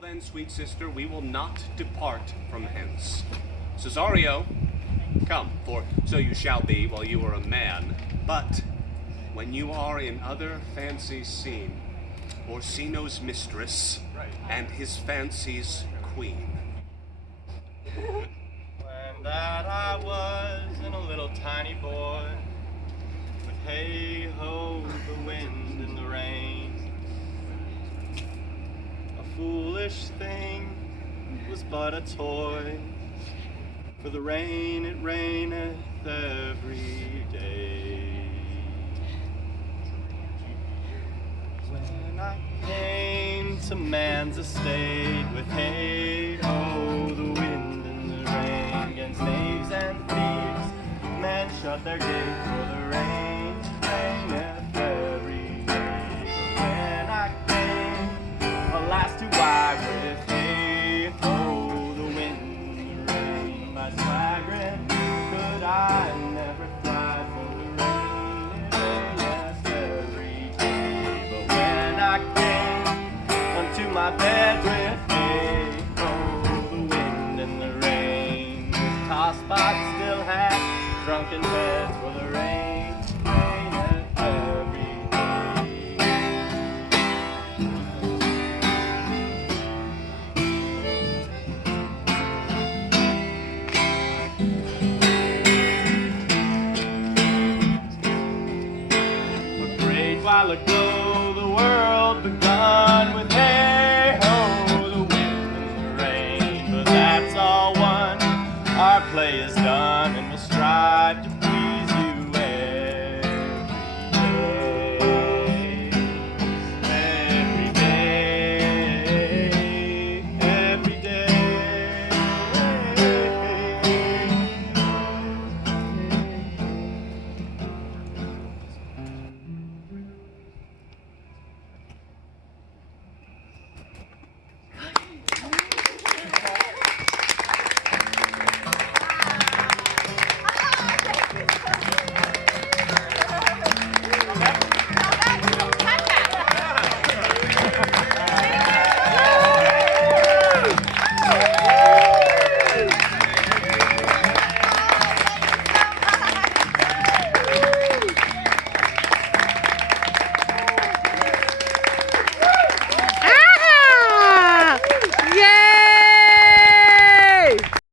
then, sweet sister, we will not depart from hence. Cesario, come, for so you shall be while you are a man. But when you are in other fancies seen, Orsino's mistress and his fancy's queen. When that I was in a little tiny boy, with hey-ho, the wind and the rain, a foolish thing was but a toy, for the rain it raineth every day. When I came to man's estate, with hey-ho, the wind and the rain, against knaves and thieves, men shut their gates, for the rain raineth every day. But when I came, alas, to I with hey-ho, the wind and the rain, by swaggering could I never thrive, for the rain it raineth every day. But when I came unto my bed with hey-ho, the wind and the rain, tossed but still had drunken heads, for the rain raineth every day. A great while ago the world begun with hey-ho, the wind and the rain, but that's all one, our play is